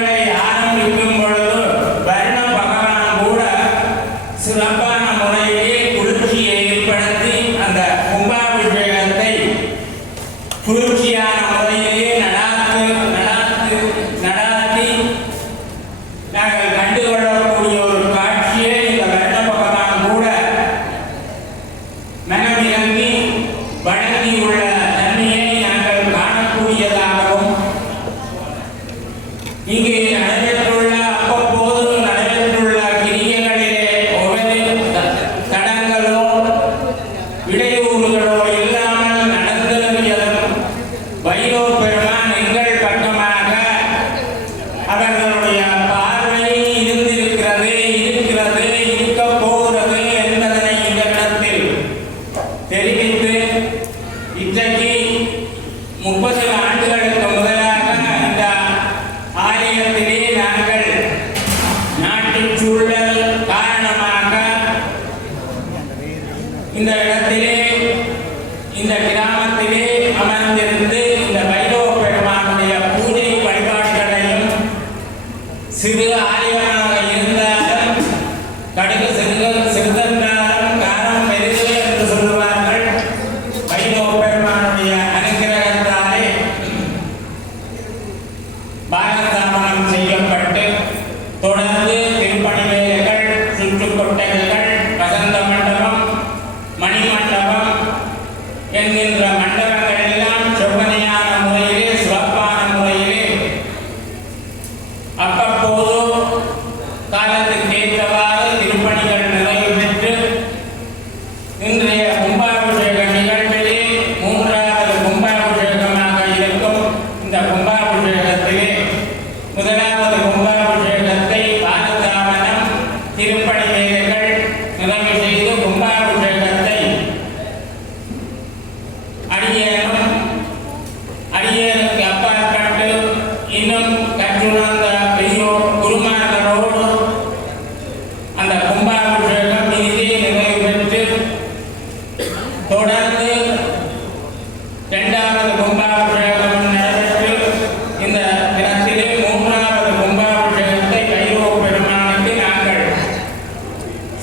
நிகழ்வுகளை ஆரம்பிக்கும் பொழுது வருண பகவான் கூட சிறப்பான முறையிலே குளிர்ச்சியை ஏற்படுத்தி அந்த கும்பாபிஷேகத்தை குளிர்ச்சியான முறையிலே நடாத்தி நாங்கள் கண்டுகொள்ளக்கூடிய ஒரு காட்சியை இந்த வருண பகவான் கூட மனமிறங்கி வழங்கியுள்ள தன்மையை நாங்கள் காணக்கூடியதாகவும் இங்கே நடைபெற்றுள்ள அவ்வப்போது நடைபெற்றுள்ள கிரியைகளிலே ஒவ்வொரு தடங்களோ இடையூறுகளோ இல்லாமல் நடந்தேறியதும் வைரோ பெருமான் எங்கள் பக்கமாக அவர்களுடைய பார்வை இருக்க போகிறது என்பதனை இந்த இடத்தில் தெரிவித்து இன்றைக்கு 30 ஆண்டுகளுக்கு முதலாக இந்த ஆலயத்திலே நாங்கள் நாட்டுச் சூழல் காரணமாக இந்த இடத்திலே இந்த கிராமத்திலே அமர்ந்திருந்து இந்த வைரவ பெருமானுடைய பூஜை வழிபாடுகளையும் சிறு ஆலயமாக இருந்தாலும் கடுகு சிறுதென்றாலும் காரம் பெரிது என்று சொல்லுவார்கள். வைரவ பெருமானுடைய அனுகிரகத்தாலே பாரதாமனம் செய்யப்பட்டு தொடர்ந்து திருப்பணி வேலைகள், சுற்றுக்கொட்டைகள், வசந்த மண்டபம், மணிமண்டபம் என்கின்ற மண்டபங்கள் எல்லாம் செவ்வனையான முறையிலே சிறப்பான முறையிலே அப்பப்போது காலத்துக்கு ஏற்றவாறு திருப்பணிகள் நிறைவு பெற்று இன்றைய கும்பாபிஷேக நிகழ்விலே 3வது கும்பாபிஷேகமாக இருக்கும். இந்த கும்பாபிஷேகத்திலே 1வது கும்பாபிஷேகத்தை பாரதாமனம் திருப்பணி வேலைகள் நிறைவு செய்து கும்பாபிஷேகத்தை அடியேனுக்கு அப்பாற்பட்டு இன்னும் கற்றுணர்ந்த பெரியோர் குருமார்களோடு அந்த கும்பாபிஷேகம் இனிதே நிறைவு பெற்று தொடர்ந்து 2வது கும்பாபிஷேகம் நடைபெற்று இந்த தினத்திலே 3வது கும்பாபிஷேகத்தை வைரவ பெருமானுக்கு நாங்கள்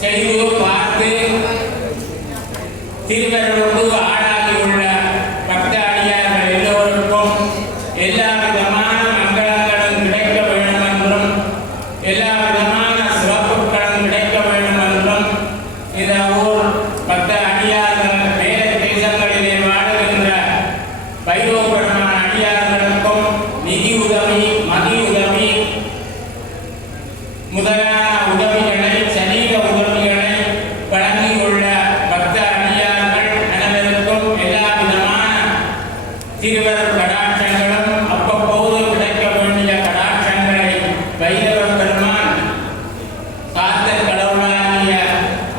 செய்து பார்த்து திருவருளுக்கு ஆளாகியுள்ள பக்த அடியார்கள் எல்லோருக்கும் எல்லா விதமான மங்களங்களும் கிடைக்க வேண்டும் என்றும் எல்லா விதமான சிறப்புகளும் கிடைக்க வேண்டும் என்றும் இந்த ஊர் பக்த அடியார்கள் வேற தேசங்களிலே வாழுகின்ற வைரவ பெருமான் அடியார்களுக்கும் நிதி உதவி, மதி உதவி முதலான உதவிகளை, சரீர உதவிகளை வழங்கியுள்ள பக்த அடியார்கள் அனைவருக்கும் எல்லா விதமான திருவருள் கடாட்சங்களும் அப்பப்போது கிடைக்க வேண்டிய கடாட்சங்களை வைரவ பெருமான் காத்த கடவுளாகிய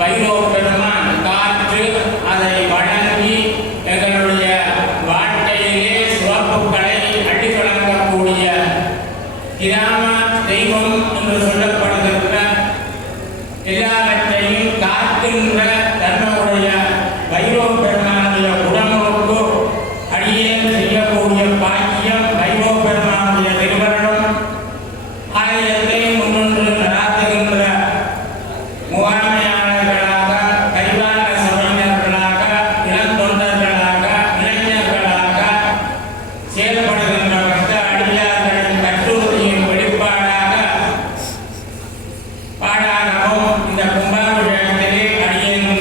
வைரவ பெருமான் காற்று அதை வழங்கி எங்களுடைய வாழ்க்கையிலே சிறப்புகளை அடி வழங்கக்கூடிய கிராம தெய்வம் என்று சொல்லப்படுகின்ற எல்லாவற்றையும் காக்கின்ற தன்மையுடைய வைரவ பெருமானுடைய உடம்புக்கு அடியே செய்யக்கூடிய பாக்கியம் வைரவ பெருமானுடைய திருவருளும் ஆலயத்தை முன்னின்று நடாத்துகின்ற முகாமையாளர்களாக, கைவான சபையினர்களாக, இளந்தொண்டர்களாக, இளைஞர்களாக செயல்படுகின்ற பக்த அடியார்களின் கட்டுறுதியின் வெளிப்பாடாகவும் இந்த கும்பாபிஷேகத்திலே அடியேனும்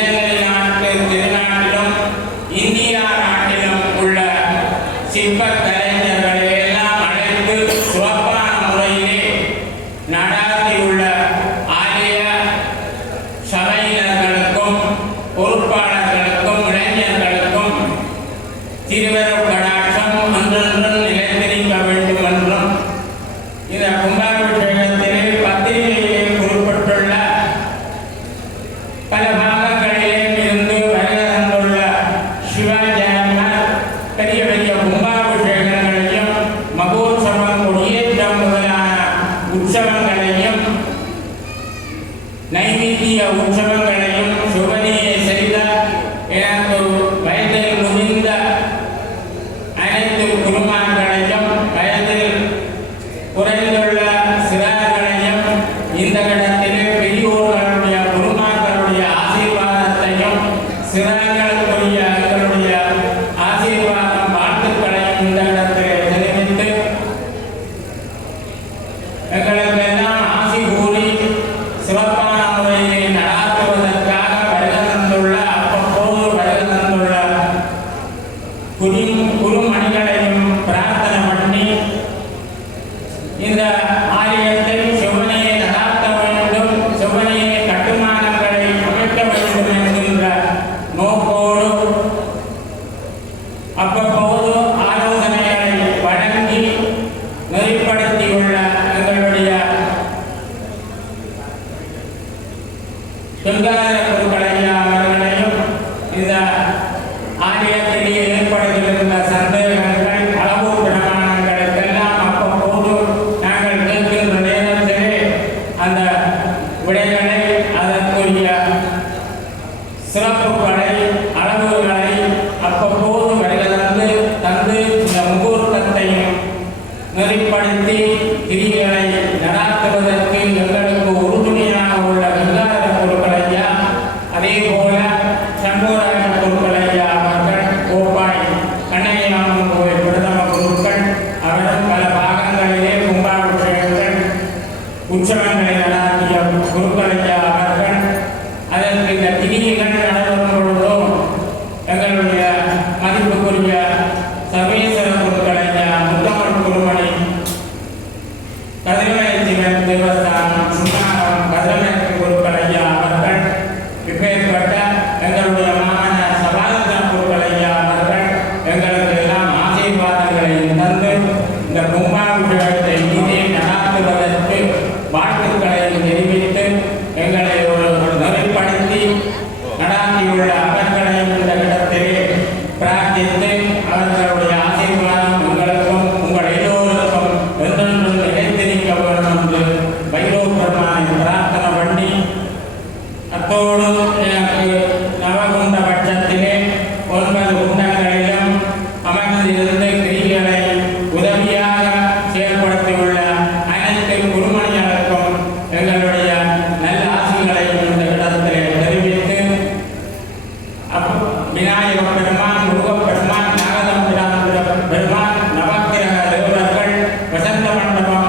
இலங்கை நாட்டு திருநாட்டிலும் இந்தியா நாட்டிலும் உள்ள சிற்ப கலைஞர்களை எல்லாம் அழைத்து சிறப்பான முறையிலே நடாத்தியுள்ள ஆலய சபையினர்களுக்கும் பொறுப்பாளர்களுக்கும் இளைஞர்களுக்கும் திருவருட் கடாட்சம் ஒன்றொன்றும் நிலைத்திருக்க வேண்டும் என்றும் இந்த கும்பாபிஷேகத்திலே பத்திரிகையிலே குறிப்பிட்டுள்ள பல பாகங்களிலே இருந்து வருகின்ற சிவாச்சாரியார் பெரிய பெரிய கும்பாபிஷேகங்களையும் மகோத்சவம் கொடியேற்றம் முதலான உற்சவங்களையும் நைவேத்திய உற்சவங்களையும் சுபதியை செய்த எனக்கு வயதில் முதிர்ந்த அனைத்து குருமார்களையும் வயதில் குறைந்துள்ள சிறார்களையும் இந்த இடத்திலே பெரியோர்களுடைய குருமார்களுடைய ஆசீர்வாதத்தையும் சிறார்களுக்குரிய எங்களுடைய ஆசீர்வாதம் வாழ்த்துக்களையும் இந்த இடத்திலே தெரிவித்து எங்களுக்கெல்லாம் ஆசி கூறி சிறப்பான முறையை நடாத்துவதற்காக வருகின்ற அப்பப்போது வருகின்ற குருமணிகளையும் பிரார்த்தனை பண்ணி இந்த ஆலயத்தை சிவனையை நடாத்த வேண்டும், சிவனையை கட்டுமானங்களை அமைக்க வேண்டும் என்கின்ற நோக்கோடு அப்பப்போது ஆலோசனைகளை வழங்கி நெறிப்படுத்தியுள்ள எங்களுடைய சுந்தர குருக்களையா அவர்களையும் இந்த ஆலயத்திலே ஏற்படுத்தியிருந்த சந்தேகங்கள் அளவு பிரமாணங்களுக்கெல்லாம் அப்பப்போது நாங்கள் கேட்கின்ற நேரத்திலே அந்த விடைகளை அதற்குரிய சிறப்புகளை அளவுகளை அப்பப்போது வருகிறது தந்து இந்த முகூர்த்தத்தையும் நெறிப்படுத்தி கிரிகளை நடாத்துவதற்கு எங்களுக்கு உறுதுணையாக உள்ள வெங்கார பொருட்களையா அதே போல சண்முகராஜ பொருட்களையா அவர்கள் கோப்பாய் கண்ணையாமன் கோவில் பிரதம பொருட்கள் அவரும் பல பாகங்களிலே கும்பாபிஷேகங்கள் உற்சவங்களை நடாத்திய குருக்களையா அவர்கள் அதற்கு இந்த திரிகள் நடைபெறும் பொழுதும் எங்களுடைய மதிப்புக்குரிய சமேஸ்வர பொருட்களையா முத்தமிழ் குருமணி கதிரவனை சிவன் தேவஸ்தானம் சுண்ணாகம் கதிரவனுக்கு பொருட்களையா அவர்கள் இப்பேற்பட்ட எங்களுடைய மாமன சபாரத பொருட்களையா அவர்கள் எங்களுக்கு எல்லாம் ஆசீர்வாதங்களை தந்து இந்த கும்பாபிஷேகத்தை இங்கே நடாத்துவதற்கு வாழ்த்துக்களை தெரிவித்து எங்களை ஒரு நெறிப்படுத்தி நடாத்தியுள்ள அவர்களையும் இந்த இடத்திலே பிரார்த்தித்து அவர்களுடைய ஆசீர்வாதம் உங்களுக்கும் உங்கள் எல்லோருக்கும் என்றென்றும் நிலைத்திருக்க வேண்டும் என்று பைரவ பெருமானை பிரார்த்தனை பண்ணி அத்தோடு எனக்கு நவகுண்ட பட்சத்திலே 9 குண்டங்களிலும் அமர்ந்திருந்து கிரிகளை உதவியாக செயல்படுத்தியுள்ள அனைத்து குருமணிகளுக்கும் எங்களுடைய நல்ல ஆசிகளையும் இந்த இடத்திலே தெரிவித்து விநாயக பெருமான் முருகப் பெருமான் நாகதம்பிரான் பெருமான் நவக்கிரக தேவர்கள் வசந்த மண்டபம்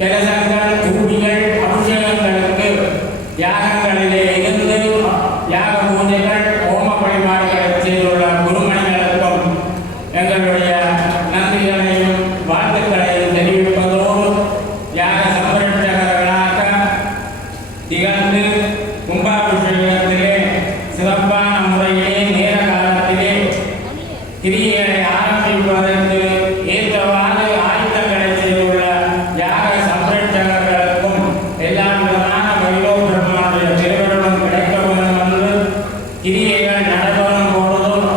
கலசங்கள் தூபிகள் அபிஷேகங்களுக்கு யாகங்களிலே இருந்து யாக பூஜைகள் ஹோம வழிபாடுகளை செய்துள்ள குருமணிகளுக்கும் எங்களுடைய நன்றிகளையும் வாழ்த்துக்களையும் தெரிவிப்பதோடு யாக சம்பரட்சகர்களாக திகழ்ந்து கும்பாபிஷேகத்திலே சிறப்பான முறையிலே நேர காலத்திலே கிரியைகளை ஆரம்பிப்பதற்கு ஏற்றவாறு ஆயுதங்களை செய்துள்ள யாக சம்பரட்சகர்களுக்கும் எல்லாம் விதமான வைரவ பெருமானுடைய திருவருளும் கிடைக்க வேண்டும் என்று கிரியைகள் நடைபெறும் பொழுதும்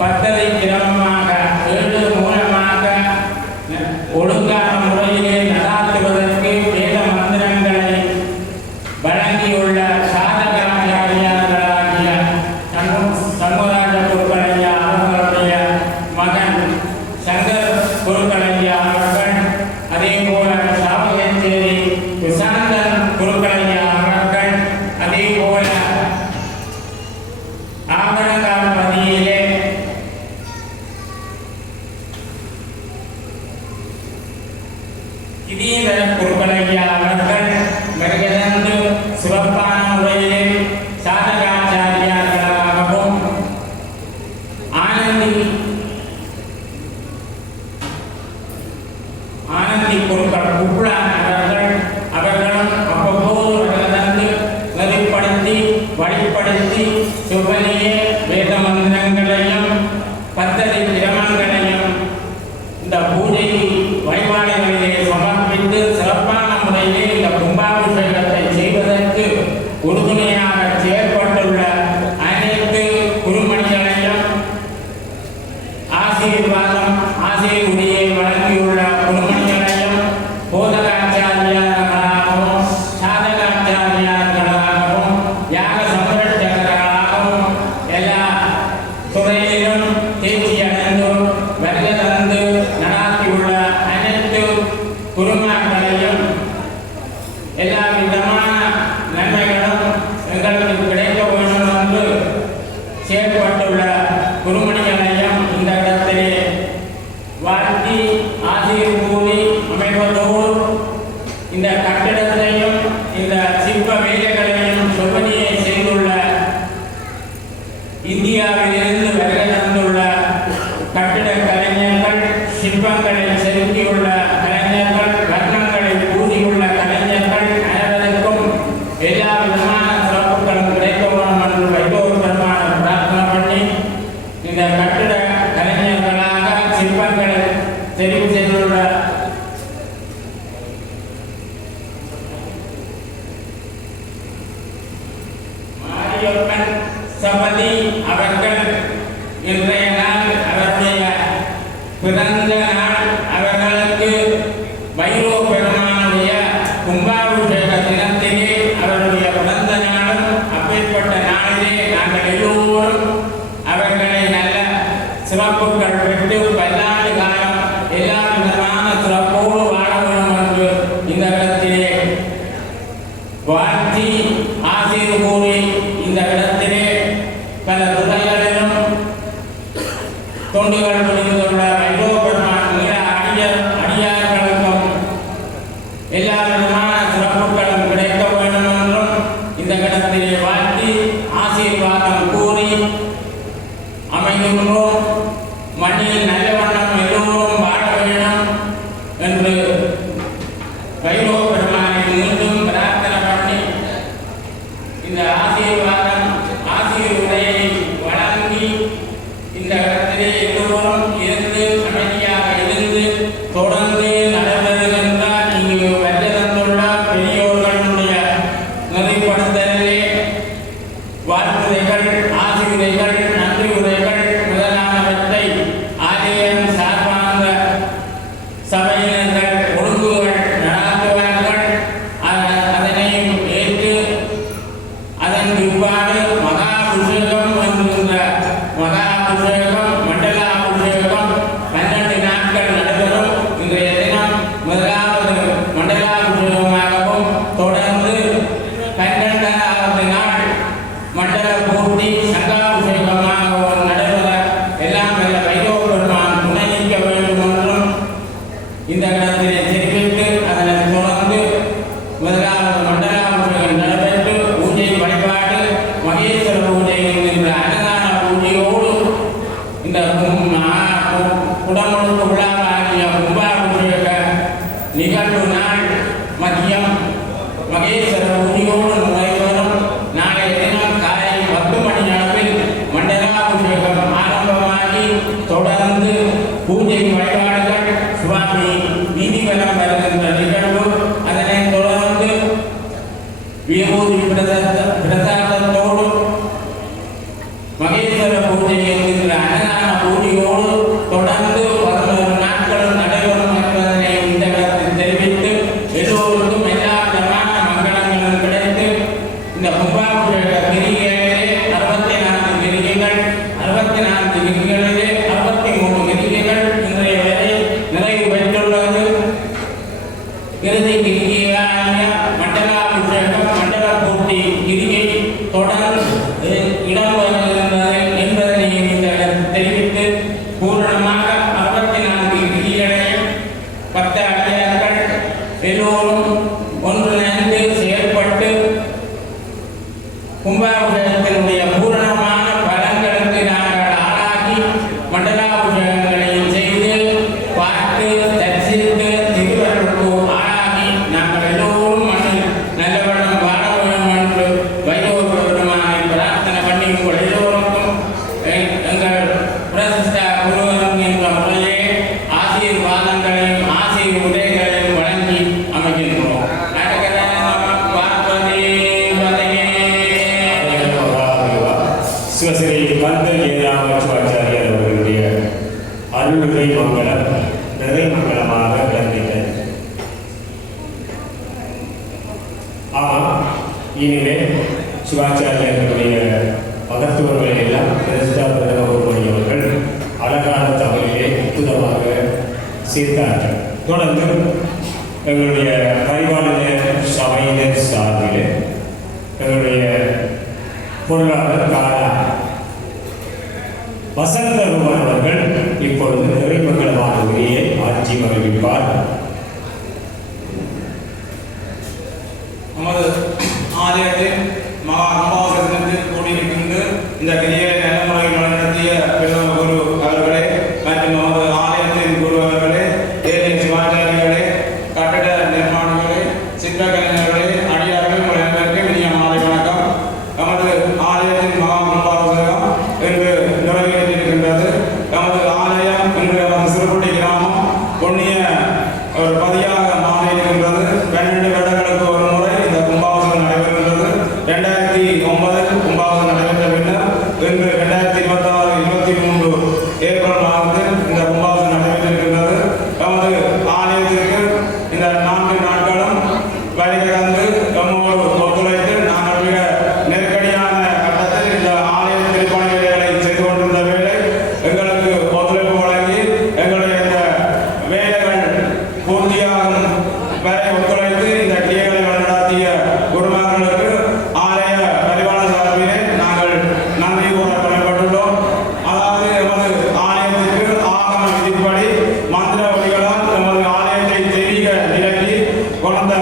பத்தரை கிரமமாக ஏழு மூலமாக ஒழுங்கான முறையிலே நடாத்துவதற்கு வேத மந்திரங்களை வழங்கியுள்ள சாதகாச்சாரியார்களாகிய சண்முகராஜ குருக்களையா அவர்களுடைய மகன் சங்கர் குருக்களையா அவர்கள் அதே போல சாவகச்சேரி விசாந்தன் குருக்களையா அவர்கள் அதே போல ஏற்படுத்தி சுபனிய வேத மந்திரங்களையும் பத்ததி கிரமங்களையும் இந்த பூஜை வழிபாடுகளிலே சமர்ப்பித்து சிறப்பான முறையிலே இந்த கும்பாபிஷேகத்தை செய்வதற்கு உறுதுணையாக செயற்பட்டுள்ள அனைத்து குருமணிகளையும் ஆசீர்வாதம் வழங்கியுள்ள குருமணிகளையும் போதகாச்சாரியார்களாகவும் சாதகாச்சாரியார்களாகவும் யாக சம்பரட்சகர்களாகவும் எல்லா துறையிலும் தேர்ச்சி அடைந்து வருகை தந்து நடாத்தியுள்ள அனைத்து குருமார்களையும் எல்லா விதமான நன்மைகளும் எங்களுக்கு கிடைக்க வேண்டும் என்று செயற்பட்டுள்ள குருமணிகளையும் இந்த இடத்திலே வாழ்த்தி ஆசிரியர் கூறி அமைவதோடு இந்த கட்டிடத்தையும் இந்த சிற்ப வேலைகளையும் சுபனியை செய்துள்ள இந்தியாவிலிருந்து வருகை தந்துள்ள கட்டிட கலைஞர்கள், சிற்பங்களை செலுத்தியுள்ள கலைஞர்கள், ரத்னங்களை பூசியுள்ள கலைஞர்கள் அனைவருக்கும் எல்லா விதமான சிறப்புகளும் கிடைக்க வேண்டும் என்று வைபவமான பிரார்த்தனை பண்ணி இந்த கட்டிட கலைஞர்களாக சிற்பங்களை தெரிவு செய்துள்ள மாரியப்பன் சபதி அவர்கள் இன்றைய நாள் அவருடைய பிறந்த நாள். அவர்களுக்கு வைரோ பெருமானுடைய கும்பாபிஷேக தினத்திலே அவருடைய பிறந்த நாளும் அப்பேற்பட்ட நாளிலே நாங்கள் எல்லோரும் அவர்களை நல்ல சிறப்புகள் பெற்று பல்லாண்டு காலம் எல்லா விதமான சிறப்போடு வாழ வேண்டும் என்று இந்த இடத்திலே வாழ்த்தி ஆசீர் கூறி இந்த இடத்திலே பல துறைகளிலும் தொண்டுகள் புரிந்துள்ள வைரோ பெருமான் அடியார்களுக்கும் எல்லா விதமான சிறப்புகளும் கிடைக்க வேண்டும் என்றும் இந்த இடத்திலே வாழ்த்தி ஆசீர்வாதம் கூறி அமைகின்றோம். மண்ணில் நல்ல வண்ணம் எல்லோரும் வாழ வேண்டும் என்று வைரோ பெருமானை மீண்டும் பிரார்த்தனை பண்ணி இந்த ஆசிரியர் உரையை வழங்கி இந்த இடத்திலே எல்லோரும் இருந்து அமைதியாக இருந்து தொடர்ந்து நடைபெறுகின்ற இங்கு வருகை தந்துள்ள பெரியோர்களுடைய நெறிப்படுத்தலிலே வாழ்த்துரைகள், ஆசிரியர்கள், நன்றி உரைகள் முதலானவற்றை ஆலயம் சார்பாக சபையினர்கள் ஒழுங்குகள் நடாத்துவார்கள். அதனையும் ஏற்று அதன் பிற்பாடு மகாபிஷேகம் என்கின்ற மகாபிஷேகம் மண்டலாபிஷேகம் 12 நாட்கள் நடைபெறும். இன்றைய தினம் முதலாவது மண்டலாபிஷேகமாகவும் தொடர்ந்து 12வது நாள் மண்டல பூர்த்தி சங்காபிஷேகமாகவும் நடைபெற எல்லாம் வைரோ பெருமான் துணை நிற்க வேண்டும் என்றும் இந்த இடத்திலே தெரிவித்து அதனைத் தொடர்ந்து முதலாவது மண்டலாபிஷேகம் நடைபெற்று பூஜை வழிபாடு மகேஸ்வர பூஜை என்கின்ற அன்னதான பூஜையோடு இந்த குடமுழுக்கு விழாவாகிய கும்பாபிஷேக நிகழ்வு நாள் மதியம் மகேஸ்வர பூஜையோடு நடைபெறும். நாளைய தினம் காலை 10 மணி அளவில் மண்டலாபிஷேகம் ஆரம்பமாகி தொடர்ந்து பூஜை வழிபாடுகள் சுவாமி வீதிவலம் வருகின்ற நிகழ்வு. அதனைத் தொடர்ந்து விபூதி பிரசாதத்தோடு மகேஸ்வர பூஜை என்கின்ற அன்னதான பூஜையோடு தொடர்ந்து 11 நாட்கள் நடைபெறும் என்பதனை இந்த இடத்தில் தெரிவித்து எல்லோருக்கும் எல்லா விதமான மங்களங்களும் கிடைத்து இந்த கும்பாபிஷேக கிரிகைகளிலே 64 கிரிகைகள் 64 கிரிகைகளிலே 63 கிரிகைகள் இன்றைய வரை நிறைவு பெற்றுள்ளது. இறுதி கிரிகையான மண்டலாபிஷேகம் மண்டல பூர்த்தி கிரிகை தொடர்ந்து இடம்பெறுகின்றது என்பதனை இந்த தெரிவித்து பூரணமாக 64 கிரிகைகளையும் 10 அடியார்கள் எல்லோரும் ஒன்றிணைந்து செயல்பட்டு கும்பாபிஷேகத்தினுடைய பூரணமான பலன்களுக்கு நாங்கள் ஆளாகி சிவஸ்ரீ கந்த ஜெயராமாச்சாரியார் அவர்களுடைய அருள்நிறை மங்களம் நிறை மங்களமாக விளங்கிட்டது. இனிமே சிவாச்சாரியர்களுடைய மகத்துவங்களை எல்லாம் பிரதிஷ்டாபுரவர்கள் அழகான தமிழிலே அற்புதமாக சேர்த்தார்கள். தொடர்ந்து எங்களுடைய பரிபாலன சபையினர் சார்பில் எங்களுடைய பொருளாளர் காலா வசந்த ரூபன் அவர்கள் இப்பொழுது நிறைமங்கலமான உரையை ஆட்சி அறிவிப்பார். நமது ஆலயத்தின் மகா கும்பாபிஷேகத்தில் கூடியிருக்கின்ற இந்த கிரியை நல்ல முறையில் நடத்திய பெரும குரு அவர்களே மற்றும் நமது ஆலயத்தின் குரு அவர்களே, ஏழை சிவாச்சாரிகளே, கட்டட நிர்மாணிகளே, சிற்பக்கலைஞர்களே, அடியார்கள் உங்கள் அனைவருக்கும் இனிய மாலை வணக்கம். நமது ஆலயத்தின் மகா கும்பாபிஷேகம் இன்று நிறைவேற்றியிருக்கின்றது. நமது ஆலயம் இன்று நமது சிறுகுடி கிராமம் பொன்னிய ஒரு பதியாக மாறியிருக்கின்றது. 12 வருடங்களுக்கு ஒரு முறை இந்த கும்பாபிஷேகம் நடைபெறுகின்றது. 2009 கும்பாபிஷேகம் நடைபெற்ற பின்னர் இன்று 2026-23 ஏப்ரல் மாதத்தில் இந்த கும்பாபிஷேகம் நடைபெற்றிருக்கின்றது. நமது ஆலயத்திற்கு இந்த 4 நாட்களும் வழி கடந்து நம்மோடு ஒத்துழைத்து நாங்கள் மிக நெருக்கடியான கட்டத்தில் இந்த ஆலய திருப்பணி வேலைகளை செய்து கொண்டிருந்த வேளை எங்களுக்கு ஒத்துழைப்பு வழங்கி எங்களுடைய இந்த வேலைகள் பூர்த்தியாகும் வரை ஒத்துழைத்து இந்த கிரியைகளை வழிநடத்திய குருமார்களுக்கு ஆலய பரிபாலன சார்பிலே நாங்கள் நன்றி கூற கடமைப்பட்டுள்ளோம். அதாவது நமது ஆலயத்திற்கு ஆகம விதிப்படி மந்திர ஒலிகளால் நமது ஆலயத்தை தெய்வீக நிலைக்கு கொண்ட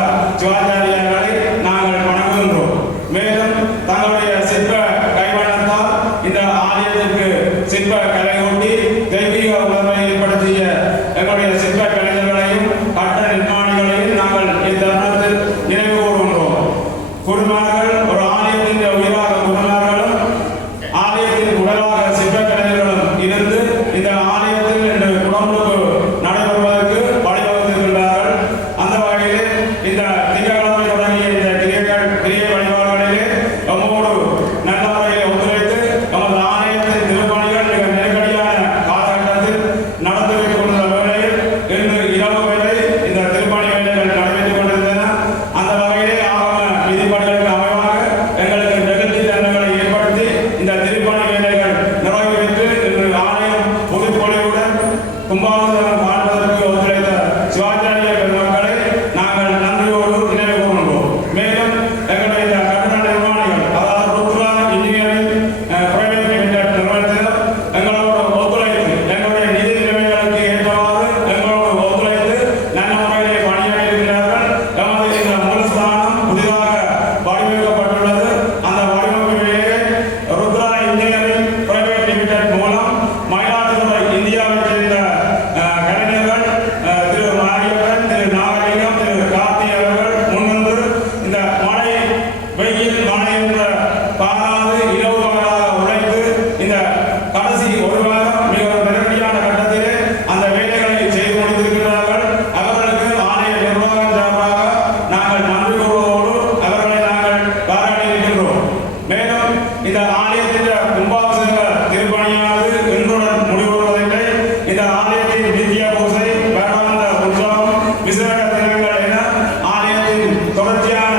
சிவாச்சாரியர்களை நாங்கள் வணங்குகின்றோம். மேலும் தங்களுடைய சிற்ப கைவண்ணத்தால் இந்த ஆலயத்திற்கு சிற்ப கலைகூட்டி தெய்வீக உணர்வை ஏற்படுத்திய எங்களுடைய சிற்ப கலைஞர்களையும் கட்ட நிர்மாணிகளையும் நாங்கள் இத்தருணத்தில் நினைவு கூறுகின்றோம். குருமார்கள் ஒரு ஆலயத்தின் உயிராக குருமார்களும் ஆலயத்தின் உடலாக சிற்ப கலைஞர்களும் இருந்து இந்த ஆலயத்தில் இன்று குடமுழுக்கு நடைபெறுவதற்கு வழிவகுத்திருக்கிறார்கள். அந்த வகையிலே இந்த திங்கட்கிழமை தொடங்கிய இந்த கிரியை வழிபாடுகளிலே நம்மோடு நல்ல முறையில் ஒத்துழைத்து நமது ஆலயத்தின் திருப்பணிகள் மிக நெருக்கடியான காலகட்டத்தில் நடந்து வைத்துக் கொண்ட வேளையில் இன்று இரவு வேளை இந்த திருப்பணி வேலைகள் நடைபெற்றுக் கொண்டிருந்தன. அந்த வகையிலே ஆகம விதிப்படிகளுக்கு அமைவாக எங்களுக்கு நெகிழ்ச்சி தன்மைகளை ஏற்படுத்தி இந்த திருப்பணி வேலைகள் நிறைவேற்றி இன்று ஆலயம் புதுப்பொலிவுடன் கும்பாபிஷேகம் காண்பதற்கு ஒத்துழைத்த சிவாச்சாரிய பெருமக்களை நாங்கள் நன்றியோடு நினைவு கூறுகின்றோம். மேலும் எங்களுடைய இந்த கட்டட நிர்மாணிகள், அதாவது ருத்ரா இன்ஜினியரிங் பிரைவேட் லிமிடெட் நிறுவனத்தினர் எங்களோடு ஒத்துழைத்து எங்களுடைய நிதி நிலைமைகளுக்கு ஏற்றவாறு எங்களோடு ஒத்துழைத்து நல்ல முறையிலே பணியாற்றியிருக்கிறார்கள். நமது இந்த மூலஸ்தானம் புதிதாக வடிவமைக்கப்பட்டுள்ளது. அந்த வடிவமைப்பு வேலையை ருத்ரா இன்ஜினியரிங் பிரைவேட் லிமிடெட் மூலம் மயிலாடுதுறை இந்தியாவைச் சேர்ந்த கலைஞர்கள் திரு மாரியப்பன், திரு நாகலிங்கம், திரு கார்த்தி அவர்கள் முன்வந்து இந்த மழை வெயில் மழை என்ற பாராது இரவு பகலாக உழைத்து இந்த கடைசி ஒரு வாரம் மிக நெருக்கடியான கட்டத்திலே அந்த வேலைகளை செய்து முடித்திருக்கிறார்கள். அவர்களுக்கு ஆலய நிர்வாகம் சார்பாக நாங்கள் நன்றி கூறுவதோடு அவர்களை நாங்கள் பாராட்டியிருக்கின்றோம். மேலும் இந்த ஆலயத்தின் கும்பாபிஷேக திருப்பணியானது இன்றுடன் முடிவுறுவதில்லை. இந்த ஆலயத்தின் நித்திய பூசை, வேதாந்த உற்சவம், விசேட தினங்கள் என ஆலயத்தின் தொடர்ச்சியான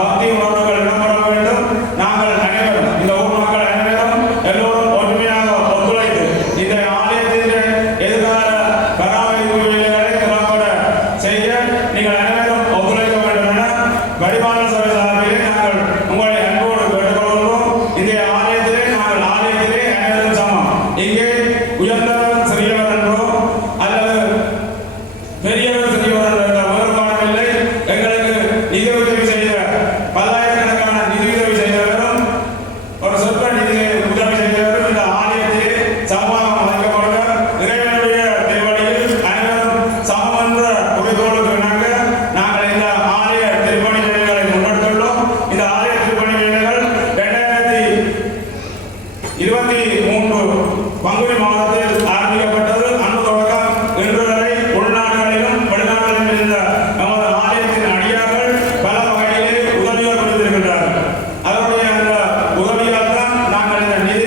பக்தி உணர்வுகள் இடம்பெற வேண்டும். நாங்கள் அனைவரும், இந்த ஊர் மக்கள் அனைவரும் எல்லோரும் ஒற்றுமையாக ஒத்துழைத்து இந்த ஆலயத்தின் எதிர்கால பராமரிப்பு வேலைகளை திறம்பட செய்ய நீங்கள் அனைவரும் ஒத்துழைக்க வேண்டும் என வடிவான சபை சார்பிலே நாங்கள் உங்களை அன்போடு கேட்டுக்கொள்கிறோம். இந்த ஆலயத்திலே நாங்கள் ஆலயத்திலே அனைவரும் சமம். இங்கே உயர்ந்தவர் சிறியவர் என்றோ அல்லது பெரியவர் சிறியவர் என்ற வேறுபாடமில்லை. எங்களுக்கு நிதியுதவி செய்த பல்லாயிரக்கணக்கான நிதியுதவி செய்தவரும் ஒரு சொற்ப நிதி உதவி செய்தவரும் இந்த ஆலயத்திலே சமமாக மதிக்கப்படுவர். இறைவனுடைய திருவடியில் அனைவரும் சமம் என்ற குறிக்கோளுக்கு இணங்க நாங்கள் இந்த ஆலய திருப்பணி வேலைகளை முன்னெடுத்துள்ளோம். இந்த ஆலய திருப்பணி வேலைகள் 2023 பங்குனி மாதத்தில் ஆரம்பிக்கப்பட்டது. அன்று தொடக்கம் இன்று வரை உள்நாடுகளிலும் வெளிநாடுகளிலும் இருந்த நமது ஆலயத்தின் அடியார்கள் பல வகையிலே உதவிகள் புரிந்திருக்கின்றார்கள். அவருடைய அந்த உதவியால் தான் நாங்கள் இந்த நிதி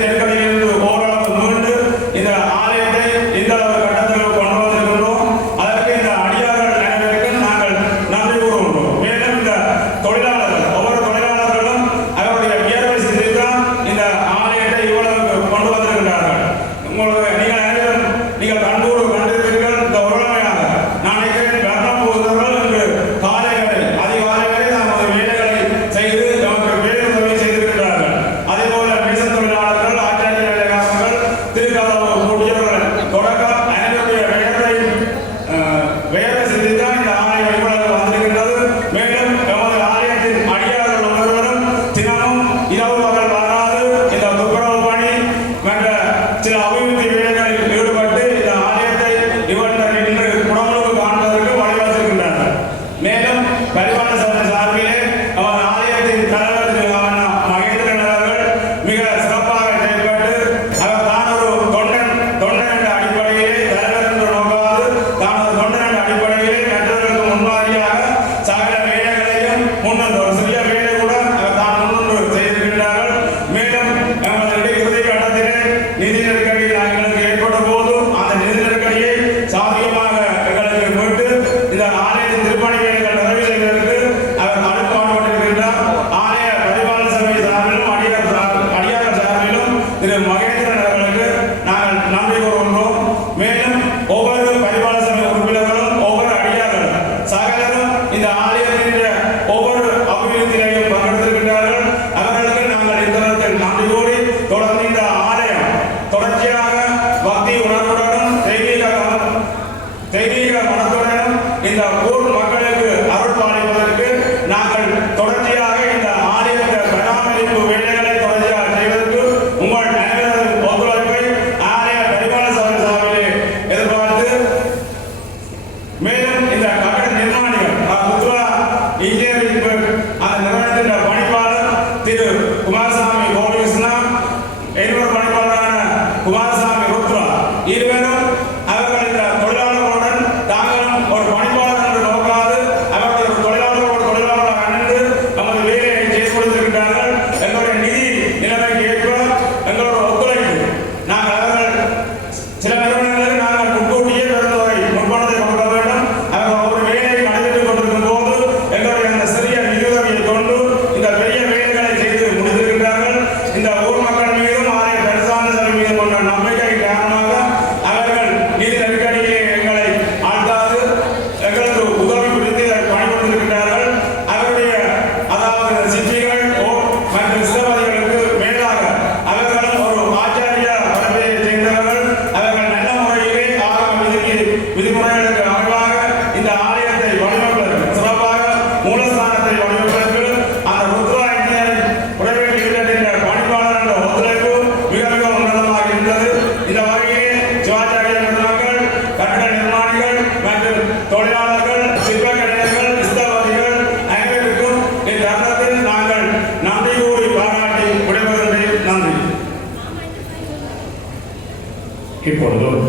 இப்பொழுதும்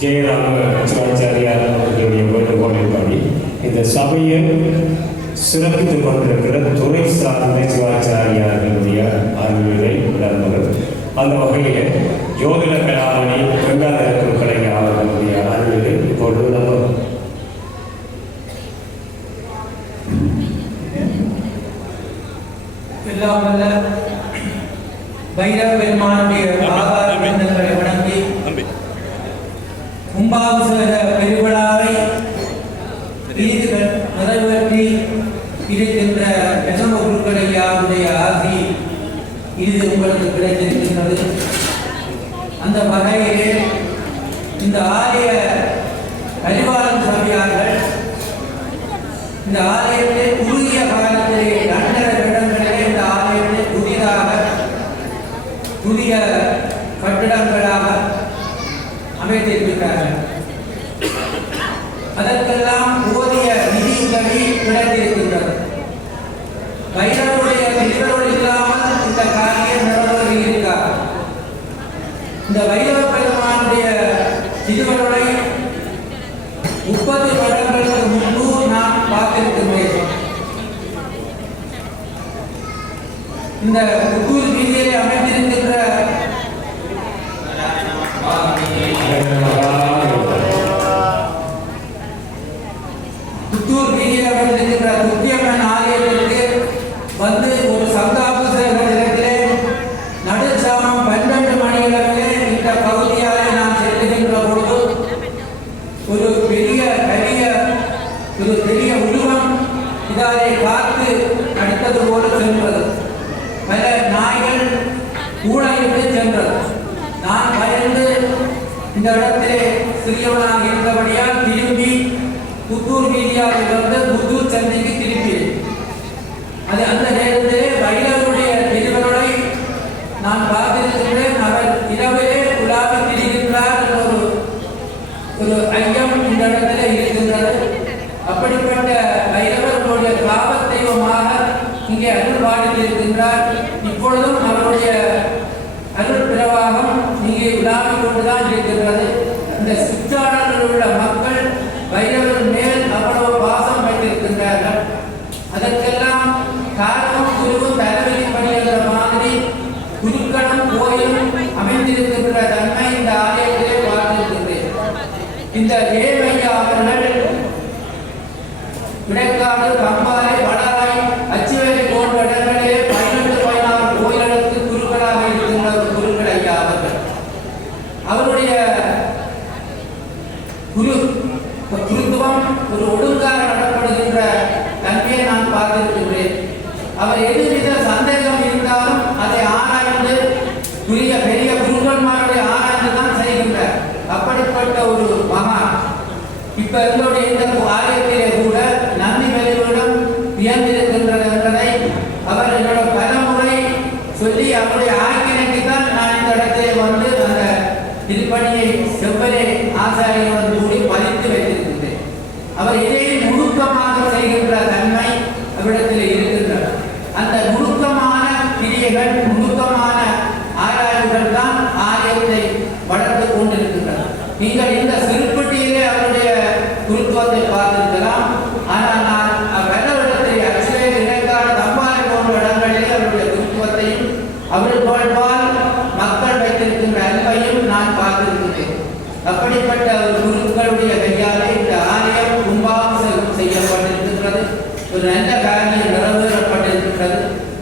ஜெயராம சிவாச்சாரியார் அவர்களுடைய வேண்டுகோளின்படி இந்த சபையை சிறப்பித்துக் கொண்டிருக்கிற துறை சார்ந்த சிவாச்சாரியார்களுடைய அறிவுரை விளம்பரம். அந்த வகையில் ஜோதிட கலாமணி கங்காதர குருக்களை அவர்களுடைய அறிவுரை இப்பொழுது நம்ம எல்லாம் வல்ல பைரவ பெருமானுடைய ஆதார மண்டலங்களை வணங்கி கும்பாபிஷேக பெருவிழாவை நிறைவேற்றி இருக்கின்ற பெசம குருக்களையாருடைய ஆசி இது உங்களுக்கு கிடைத்திருக்கின்றது. அந்த வகையிலே இந்த ஆலய பரிபாலன் சபையார்கள் இந்த ஆலயத்தை குறுகிய காலத்திலே 2.5 வருடங்களிலே இந்த ஆலயத்தை புதிய கட்டிடங்களாக அமைத்திருக்கிறார்கள். அதற்கெல்லாம் போதிய நிதி உதவி கிடைத்திருக்கின்றது. பைரவருடைய திருவருள் இல்லாமல் இந்த காரியம் நிறைவேறி இருக்கார். இந்த பைரவ பெருமானுடைய திருவருளை 30 வருடங்களுக்கு முன்பு நான் பார்த்திருக்கின்றேன். இந்த புத்தூர் வீதியிலே அமைந்திருக்கின்ற துத்தியம்மன் ஆலயத்திற்கு வந்து ஒரு சப்தாபிஷேக நிலத்திலே நடுச்சாமம் 12 மணிகளே இந்த பகுதியாலே நாம் செல்லுகின்ற பொழுது ஒரு பெரிய உருவம் இதாலே காத்து அடித்தது போல சென்றது. பல நாய்கள் ஊழையிட்டு சென்றது. நான் பயந்து இந்த இடத்திலே சிறியவனாக இருந்தபடியால் திரும்பி புத்தூர் வீதியாக இருந்து புத்தூர் சந்தைக்கு திரும்பினேன். அது அந்த நேரத்திலே பைரவருடைய திருவருளை நான் பார்த்திருக்கின்றேன். அவர் இரவிலே உலாவி திரிகின்றார் என்ற ஒரு ஐயம் இந்த இடத்துல இருக்கின்றது. அப்படிப்பட்ட பைரவர்களுடைய காவ தெய்வமாக இங்கே அருள் பாடித்திருக்கின்றார். இப்பொழுதும் அவருடைய அருள் பிரவாகம் இங்கே உலாவிக் கொண்டுதான் இருக்கின்றது. இந்த சுற்றாடலில் உள்ள மக்கள் பைரவர் மேல் அவ்வளவு பாசம் வைத்திருக்கின்றார்கள். அதற்கெல்லாம் காரணம் குருவும் தலைவலி பணிகிற மாதிரி குருக்களும் கோயிலும் அமைந்திருக்கின்ற தன்மை இந்த ஆலயத்திலே பார்த்திருக்கின்றேன். இந்த ஏவையா அவர்கள் விடைக்காடு, கம்பாறை, வடராய், அச்சுவேலி போன்ற இடங்களிலே 12-16 கோயில்களுக்கு குருக்களாக இருக்கின்ற குருக்கள் ஐயா அவர்கள். அவருடைய குருத்துவம் ஒரு ஒழுங்காக நடப்படுகின்ற தன்மையை நான் பார்த்திருக்கின்றேன். அவர் எதுவித சந்தேகம் இருந்தாலும் அதை ஆராய்ந்து பெரிய குருக்கன்மார்களை ஆராய்ந்து தான் செய்கின்றார். அப்படிப்பட்ட ஒரு மகான். இப்ப எங்களுடைய இந்த ஆலயத்திலே கூட நந்தி வெளியிடம் வியந்திருக்கின்றது என்பதை அவர் என்னோட பலமுறை சொல்லி அவருடைய ஆக்கினைக்கு தான் நான் இந்த இடத்திலே வந்து அந்த திருப்பணியை செவ்வரே ஆசாரியுடன் கூடி பதித்து வைத்திருக்கின்றேன். அவர் இதையும் நுணுக்கமாக செய்கின்ற தன்மை அவரிடத்தில் இருக்கின்றது. அந்த நுணுக்கமான கிரியைகள், நுணுக்கமான ஆராய்வுகள் தான் ஆலயத்தை வளர்த்து கொண்டிருக்கின்றன. நீங்கள் இந்த சிறுப்பட்டியிலே அவருடைய குருத்துவத்தை பார்த்திருக்கலாம். ஆனால் நான் வெள்ளவெள்ளத்தை அச்சுவே இடைக்கால தம்பாறை போன்ற இடங்களிலே அவருடைய குருத்துவத்தையும் அவர்கள் மக்கள் வைத்திருக்கின்ற அன்பையும் நான் பார்த்திருக்கிறேன். அப்படிப்பட்ட ஒரு குருக்களுடைய கையாலே இந்த ஆலயம் கும்பாபிஷேகம் செய்யப்பட்டிருக்கின்றது. ஒரு நல்ல காரியம் நிறைவேறப்பட்டிருக்கின்றது.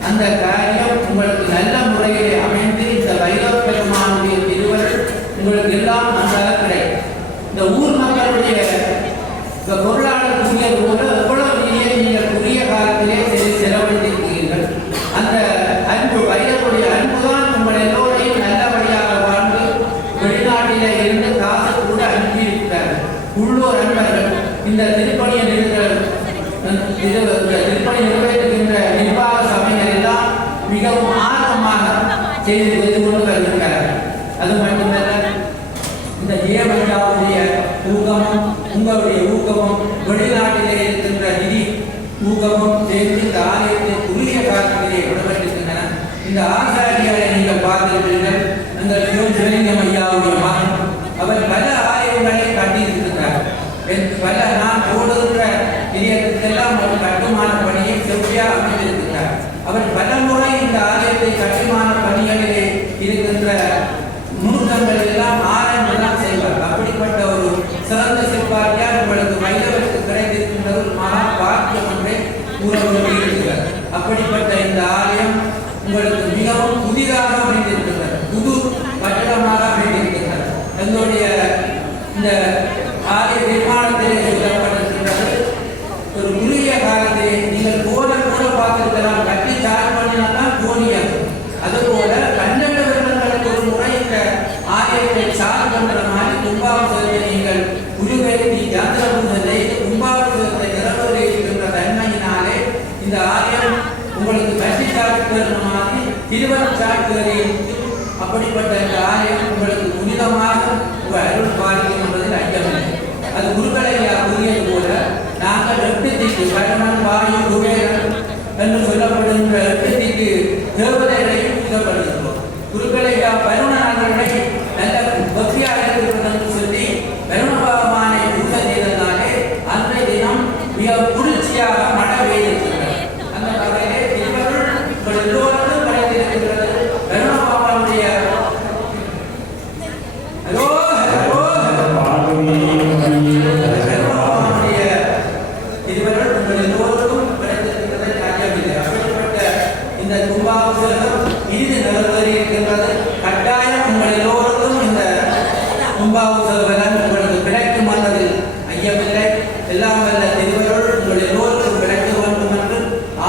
அந்த காரியம் உங்களுக்கு நல்ல முறையிலே அமைந்து இந்த பைரவ பெருமானுடைய திருவருள் உங்களுக்கு எல்லாம் நன்றாக கிடைக்கும். இந்த ஊர் மக்களுடைய பொருளாளர் கூறியது போல எவ்வளவு நிதியை நீங்கள் குறுகிய காலத்திலே செலவழித்திருக்கிறீர்கள். அந்த அன்பு பைரவருடைய அன்புதான் உங்கள் எல்லோரையும் நல்லபடியாக வாழ்ந்து வெளிநாட்டிலே இருந்து காசு கூட அனுப்பியிருக்கிறார்கள். உள்ளூர் அன்பர்கள் இந்த திருப்பணியை நிறைவேற்றுகின்ற நிர்வாக சபைகள் எல்லாம் மிகவும் ஆர்வமாக செய்து கொண்டு வருகிறார்கள். அது மட்டுமல்ல, இந்த ஏவனுடைய ஊக்கமும் உங்களுடைய ஊக்கமும் வெளிநாட்டிலே இருக்கின்ற நிதி ஊக்கமும் சேர்ந்து இந்த ஆலயத்தை குறுகிய காலத்திலே விடப்பட்டிருக்கின்றன. இந்த ஆசாரியாரை நீங்கள் பார்த்திருக்கிறீர்கள். அந்த சிவலிங்கம் ஐயாவுடைய மகன் அப்படிப்பட்ட இந்த ஆலயம் உங்களுக்கு புனிதமாக ஒரு அருள் பாலிக்கும் என்பதில் ஐயமில்லை. அது குருக்களையா கூறியது போல நாங்கள் 8 திக்கு வருணன் வாயு குபேரன் என்று சொல்லப்படுகின்ற 8 திக்கு தேவதைகளையும் பூஜப்படுகின்றோம். குருக்களையா வருணனை நல்ல பக்தியாக இருக்கிறது என்று சொல்லி வருண பகவானை பூஜை செய்ததாலே அன்றைய தினம் மிக குளிர்ச்சியாக மழை பெய்திருக்கிறது. அந்த வகையிலே திருவருள் உங்கள் எல்லோருக்கும் கிடைத்திருக்கிறது. வருண பகவானுடைய இந்த கும்பாபிஷேகம் இறுதி நிறைவேறி இருக்கின்றது. கட்டாயம் உங்கள் எல்லோருக்கும் இந்த கும்பாபிஷேகம் உங்களுக்கு கிடைக்கும் என்பதில் ஐயமில்லை. எல்லாம் வல்ல திருவருள் உங்கள் எல்லோருக்கும் கிடைக்க வேண்டும் என்று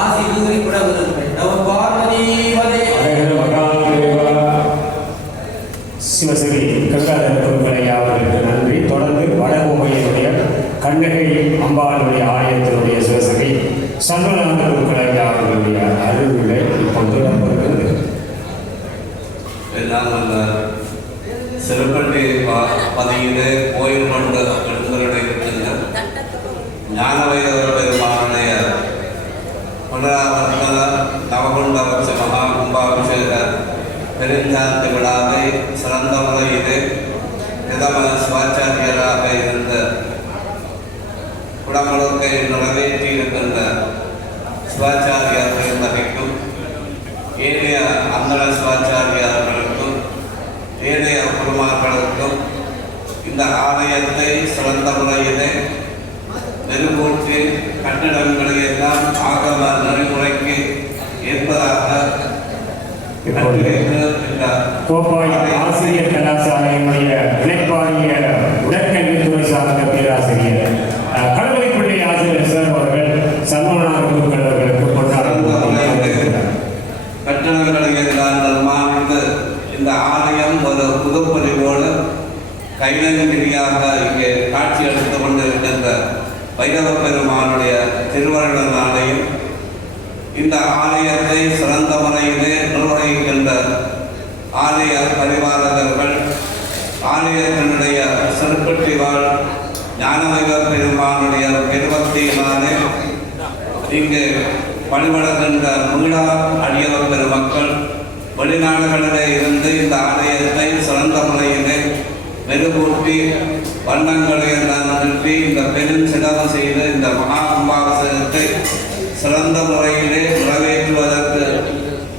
ஆசி கூறி கூட விரும்புகிறேன். சிவசரி கங்காதர குருக்களையா அவர்களுக்கு நன்றி. தொடர்ந்து வடகோவையினுடைய கண்ணகை அம்பாளுடைய ஆலயத்தினுடைய சிவசரி சண்முகநாத குருக்களையா அவர்களுடைய அருள்களை இப்பொழுது வருகிறது. சிறுபட்டி பதியிலே கோயில் கொண்டு எழுந்தருடைய இருக்கின்ற ஞானவைரவர் பெருமானுடைய புனராவர்த்தன நவகுண்டவட்ச மகா கும்பாபிஷேக பெருஞ்சாந்தி விழாவை சிறந்த முறையிலே பிரதம சிவாச்சாரியராக இருந்த குடமுழுக்கை நிறைவேற்றி இருக்கின்ற சிவாச்சாரியார்கள் வகைக்கும் ஏனைய அந்தர சிவாச்சாரியார்களுக்கும் ஏனைய குருமார்களுக்கும் இந்த ஆலயத்தை சிறந்த முறையிலே மெருகூட்டி கட்டிடங்களை எல்லாம் ஆகம நெறிமுறைக்கு ஏற்பதாக கோப்பாய் ஆசிரியர் கலாசாலையினுடைய இணைப்பாரிய உடற்கல்வித்துறை சார்ந்த பேராசிரியர் கடவுளைப்பள்ளி ஆசிரியர் சார் அவர்கள் சண்முகநாத குருக்கள் அவர்களுக்கு கட்டணங்களை எல்லாம் நிர்மாணித்து இந்த ஆலயம் ஒரு புதுப்பொலிவோடு கைலங்கிரியாக இங்கே காட்சி எடுத்துக் கொண்டிருக்கின்ற வைரவ பெருமானுடைய திருவருள் ஆலயம் இந்த ஆலயத்தை சிறந்த முறையிலே நிர்வகிக்கின்ற ஆலய பரிவாரகர்கள் ஆலயத்தினுடைய சிறுபட்டி வாழ் ஞானவைவ பெருமானுடைய பெருபக்தியினாலே இங்கு வழிபடுகின்ற மீளா அடியவ பெருமக்கள் வெளிநாடுகளிலே இருந்து இந்த ஆலயத்தை சிறந்த முறையிலே மெருகூட்டி வண்ணங்களை எல்லாம் நிறுத்தி இந்த பெரும் செலவு செய்து இந்த மகா கும்பாபிஷேகத்தை சிறந்த முறையிலே நிறைவேற்றுவதற்கு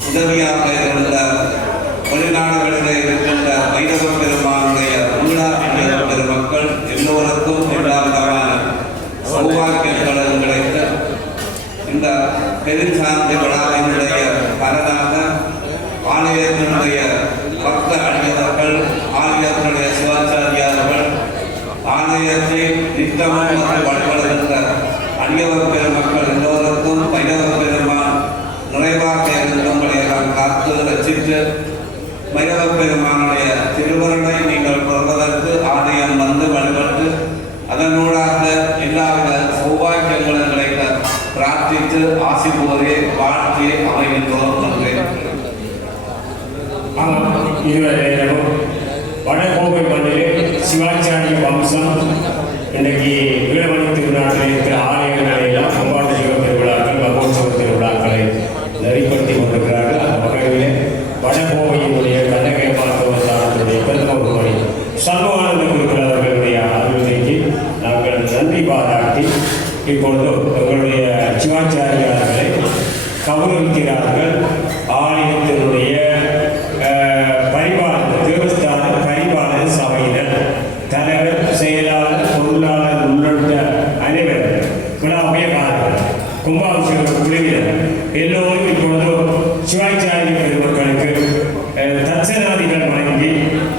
உதவியாக இருந்த வெளிநாடுகளிலே இருக்கின்ற வைரவ பெருமானுடைய மீளா அடியவ பெருமக்கள் எல்லோருக்கும் எல்லா விதமான சௌபாக்கியங்களும் கிடைத்து இந்த பெருஞ்சாந்தி விழாவினுடைய பலனாக ஆலயத்தினுடைய பக்த அடியவர்கள் ஆலயத்தினுடைய சிவாச்சாரியார்கள் ஆலயத்தை நித்தமும் வழிபடுகின்ற அடியவர் பெருமக்கள் எல்லோருக்கும் வைரவ பெருமான் நிறைவாக இருந்து உங்களை எல்லாம் காத்து ரசித்து வைரவ பெருமானுடைய திருவருளை நீங்கள் பெறுவதற்கு ஆலயம் வந்து வழிபட்டு அதனூடாக எல்லாவித சௌபாக்கியங்களும் கிடைக்க பிரார்த்தித்து ஆசி கூறி வாழ்த்தி அமைகின்றோம். இதுவரை வடகோவை மண்ணிலே சிவாச்சாரிய வம்சம் இன்றைக்கு வீரமணி திருநாட்டில் இருக்கிற ஆலயங்களை எல்லாம் கும்பாண்ட சிவ திருவிழாக்கள் மகோத்சவ திருவிழாக்களை நெறிப்படுத்தி கொண்டிருக்கிறார்கள். அந்த வகையிலே வடகோவையினுடைய கண்ணகை மருத்துவத்தானத்தினுடைய பெருந்தோடு மொழி சண்முகானந்த குருக்கள் அவர்களுடைய அருள்மைக்கு நாங்கள் நன்றி பாராட்டி இப்பொழுது எங்களுடைய சிவாச்சாரியார்களை கௌரவிக்கிறார்கள். ஆலயத்தினுடைய பரிபாலன தேவஸ்தான பரிபாலன சபையினர் தலைவர், செயலாளர், பொருளாளர் உள்ளிட்ட அனைவரும் விழாவியக்காரர்கள் கும்பாபிஷேக குழுவினர் எல்லோரும் இப்பொழுது சிவாச்சாரிய பெருமக்களுக்கு தட்சநாதிகள் வழங்கி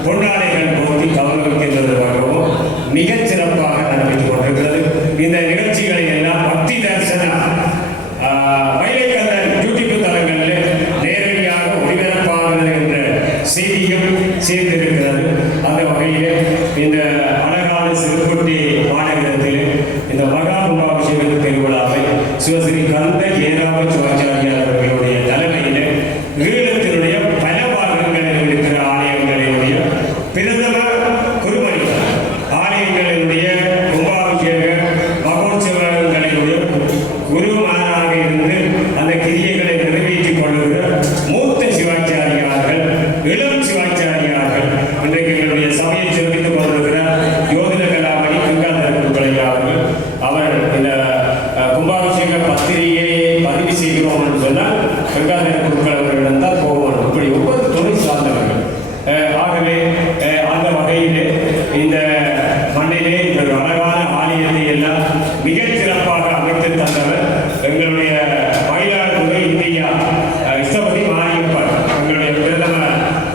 பொன்னாடைகள் போட்டி கௌரவிக்கின்றதாகவும் மிகச் சிறப்பாக நடைபெற்றுக் கொண்டிருக்கிறது. இந்த நிகழ்ச்சிகளை எல்லாம் பக்தி தரிசனம் வயலைக்கல்லன் யூடியூப் தளங்களில் நேரடியாக ஒளிபரப்பாகிறது என்ற செய்தியும் சேர்ந்திருக்கிறது. அந்த வகையில் இந்த அழகான சிறுபட்டி மாநகரத்தில் இந்த மகா கும்பாபிஷேக திருவிழாவை சிவஸ்ரீ கந்த ஏராவ சிவாச்சாரியார் அவர்களுடைய தலைமையில் ஈழத்தினுடைய பல பாகங்களில் இருக்கிற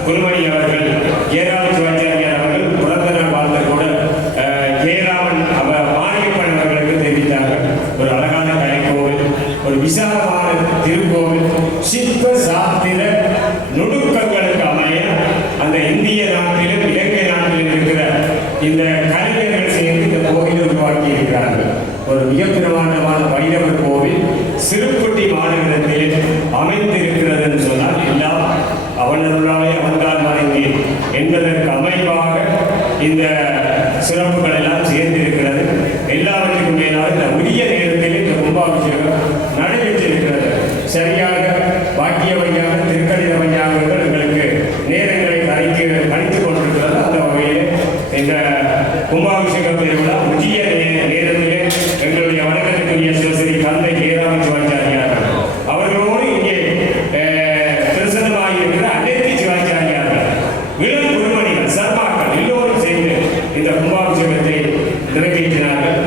குருமணி அவர்கள் ஜெயராமன் சிவாச்சாரியார் அவர்கள் பிறந்த நாள் வாழ்ந்த கூட ஜெயராமன் மாரியப்பன் அவர்களுக்கு தெரிவித்தார்கள். ஒரு அழகான கலைக்கோவில், ஒரு விசாலமான திருக்கோவில், சிற்ப சாத்திர நுணுக்கங்களுக்கு அமைய அந்த இந்திய நாட்டிலும் இலங்கை நாட்டிலும் இருக்கிற இந்த கலைஞர்கள் சேர்ந்து இந்த கோவிலை உருவாக்கி இருக்கிறார்கள். ஒரு மிக பிரமாண்டமான வைரவர் கோவில் சிறுக்குட்டி மாநகரத்தில் அமைந்திருக்கிறது என்று சொன்னால் எல்லாம் அவனருளாலே அவன்தான் வணங்கி என்பதற்கு அமைவாக இந்த சிறப்புகள் எல்லாம் சேர்ந்திருக்கிறது. எல்லாவற்றுக்கும் மேலாக இந்த உரிய நேரத்தில் இந்த கும்பாபிஷேகம் நடைபெற்றிருக்கிறது. சரியாக பாக்கியவையாக திருக்கணிதவையாக எங்களுக்கு நேரங்களை கணித்துக் கொண்டிருக்கிறது. அந்த வகையில் இந்த கும்பாபிஷேக பெருவிழா உரிய நேரத்திலே எங்களுடைய வணக்கத்துக்குரிய சிவஸ்ரீ தந்தை ஜெயராமன் சிவாச்சாரியார் அவர்களோடு இங்கே பிரசன்னமாகியிருக்கிற அனைத்து சிவாச்சாரியார்கள், இளம் குருமணிகள், சர்மாக்கள் எல்லோரும் சேர்ந்து இந்த கும்பாபிஷேகத்தை நிறைவேற்றினார்கள்.